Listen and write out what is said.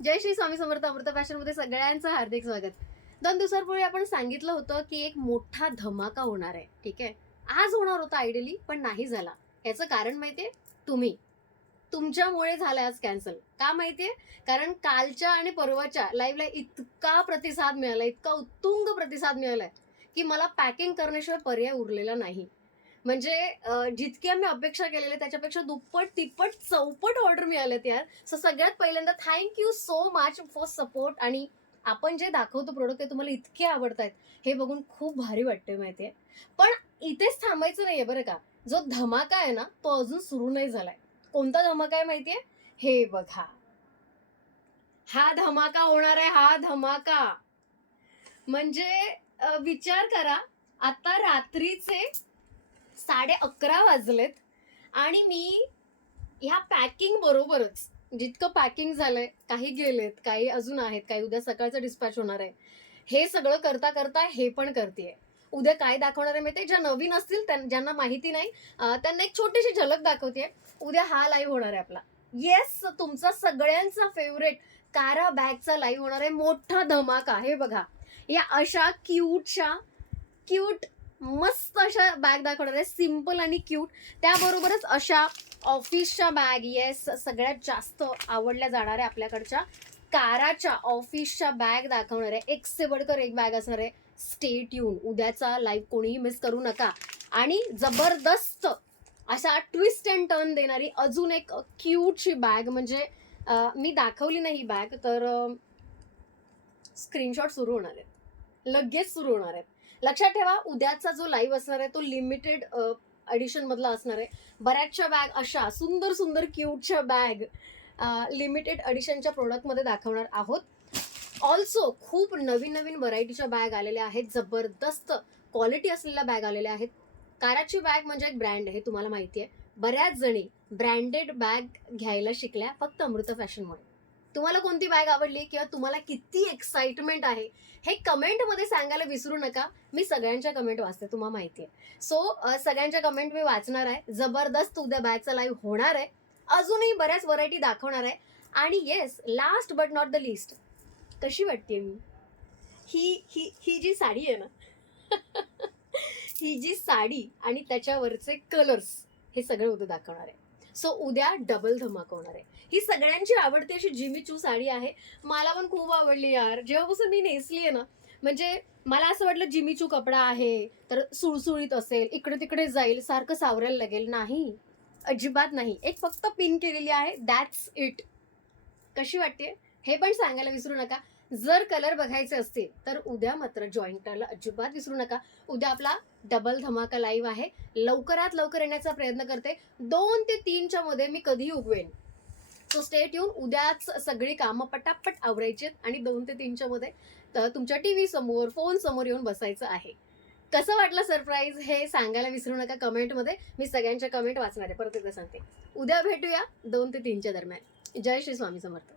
जय Shri Swami Samarth. Amruta fashion मध्ये सगळ्यांचं हार्दिक स्वागत. 2 दिवसांपूर्वी आपण सांगितलं होतं की एक मोठा धमाका होणार आहे. ठीक आहे, आज होणार होता आयडियली, पण नाही झाला. याचं कारण माहितीये? तुम्ही. तुमच्यामुळे झालं आज कॅन्सल. का माहितीये? कारण कालच्या आणि परवाच्या लाईव्हला इतका प्रतिसाद मिळाला, इतका उत्तुंग प्रतिसाद मिळालाय की मला पॅकिंग करण्याशिवाय पर्याय उरलेला नाही. म्हणजे जितक्या मी अपेक्षा केलेल्या त्याच्यापेक्षा दुप्पट, तिप्पट, चौपट ऑर्डर मिळाल्यात यार. सो सगळ्यात पहिल्यांदा thank you so much for support. आणि आपण जे दाखवतो प्रोडक्ट ते तुम्हाला इतके आवडतायत हे बघून खूप भारी वाटतंय माहितीये. पण इथेच थांबायचं नाहीये बरं का. जो धमाका आहे ना तो अजून सुरू नाही झालाय. कोणता धमाका आहे माहितीये? हे बघा, हा धमाका होणार आहे. हा धमाका म्हणजे विचार करा, आता रात्रीचे 11:30 वाजलेत आणि मी ह्या पॅकिंग बरोबरच जितकं पॅकिंग झालंय, काही गेलेत, काही अजून आहेत, काही उद्या सकाळचं डिस्पॅच होणार आहे. हे सगळं करता करता हे पण करतेय. उद्या काय दाखवणार आहे माहितीये? ज्या नवीन असतील ज्यांना माहिती नाही त्यांना एक छोटीशी झलक दाखवते. उद्या हा लाईव्ह होणार आहे आपला. येस, तुमचा सगळ्यांचा फेवरेट कारा बॅगचा लाईव्ह होणार आहे. मोठा धमाका. हे बघा, या अशा क्यूट मस्त अशा बॅग दाखवणार आहे, सिम्पल आणि क्यूट. त्याबरोबरच अशा ऑफिसच्या बॅग, येस, सगळ्यात जास्त आवडल्या जाणाऱ्या आपल्याकडच्या काराच्या ऑफिसच्या बॅग दाखवणार आहे. एक से बडकर एक बॅग असणार आहे. Stay tune. उद्याचा लाईव्ह कोणीही मिस करू नका. आणि जबरदस्त असा ट्विस्ट अँड टर्न देणारी अजून एक क्यूटची बॅग, म्हणजे मी दाखवली नाही बॅग तर स्क्रीनशॉट सुरू होणार आहेत, लगेच सुरू होणार आहेत. लक्षात ठेवा, उद्याचा जो लाईव्ह असणार आहे तो लिमिटेड एडिशन मधला असणार आहे. बऱ्याचशा बॅग अशा सुंदर सुंदर क्यूटच्या बॅग लिमिटेड एडिशनच्या प्रोडक्टमध्ये दाखवणार आहोत. ऑल्सो खूप नवीन नवीन व्हरायटीच्या बॅग आलेल्या आहेत. जबरदस्त क्वालिटी असलेल्या बॅग आलेल्या आहेत. काराची बॅग म्हणजे एक ब्रँड आहे, हे तुम्हाला माहिती आहे. बऱ्याच जणी ब्रँडेड बॅग घ्यायला शिकल्या फक्त अमृता फॅशनमुळे. तुम्हाला कोणती बॅग आवडली किंवा तुम्हाला किती एक्साइटमेंट आहे हे कमेंटमध्ये सांगायला विसरू नका. मी सगळ्यांच्या कमेंट वाचते, तुम्हाला माहिती आहे. सो सगळ्यांच्या कमेंट मी वाचणार आहे. जबरदस्त उद्या बॅगचा लाईव्ह होणार आहे. अजूनही बऱ्याच व्हरायटी दाखवणार आहे. आणि yes, last but not the list, कशी वाटते मी? ही ही ही जी साडी आहे ना ही जी साडी आणि त्याच्यावरचे कलर्स, हे सगळं उद्या दाखवणार आहे. सो उद्या डबल धमाका होणार आहे. ही सगळ्यांची आवडती अशी जिमी चू साडी आहे. मला पण खूप आवडली यार. जेव्हापासून मी नेसली आहे ना, म्हणजे मला असं वाटलं जिमी चू कपडा आहे तर सुळसुळीत असेल, इकडे तिकडे जाईल, सारखं सावरायला लागेल. नाही, अजिबात नाही. एक फक्त पिन केलेली आहे, दॅट्स इट. कशी वाटते हे पण सांगायला विसरू नका. जर कलर बघायचे असतील तर उद्या मात्र जॉईन करायला अजिबात विसरू नका. उद्या आपला डबल धमाका लाईव्ह आहे. लवकरात लवकर येण्याचा प्रयत्न करते. 2 ते 3च्या मध्ये मी कधीही उगवेन. So stay tune. उद्याच सगळी कामं पटापट आवरायची आहेत आणि 2 ते 3च्या मध्ये तर तुमच्या टीव्ही समोर, फोन समोर येऊन बसायचं आहे. कसं वाटलं सरप्राईज हे सांगायला विसरू नका कमेंटमध्ये. मी सगळ्यांच्या कमेंट वाचणार आहे. परत एकदा सांगते, उद्या भेटूया 2 ते 3च्या दरम्यान. जय श्री स्वामी समर्थ.